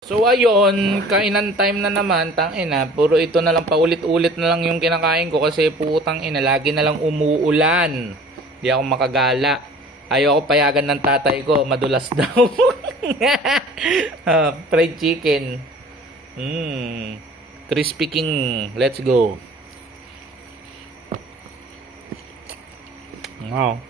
So ayun, kainan time na naman, tangina, puro ito na lang paulit-ulit na lang yung kinakain ko kasi putang ina, lagi na lang umuulan. Di ako makagala. Ayoko payagan ng tatay ko, madulas daw. Fried chicken. Crispy King, let's go. Wow.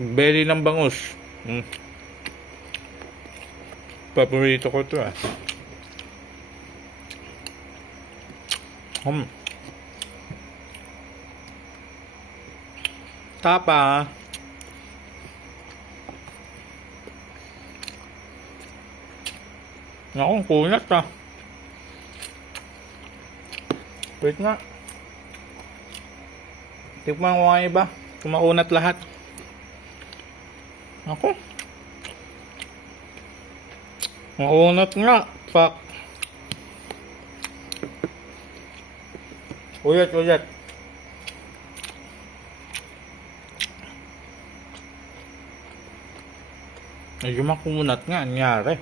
Belly ng bangus. Paborito ko to ah. Tapa. Naku, kunat ah. Wait nga. Tikman ko nga iba. Kumakunat lahat. Ako. Makunat nga. Fuck. Uyat. Medyo makunat nga. Anyari.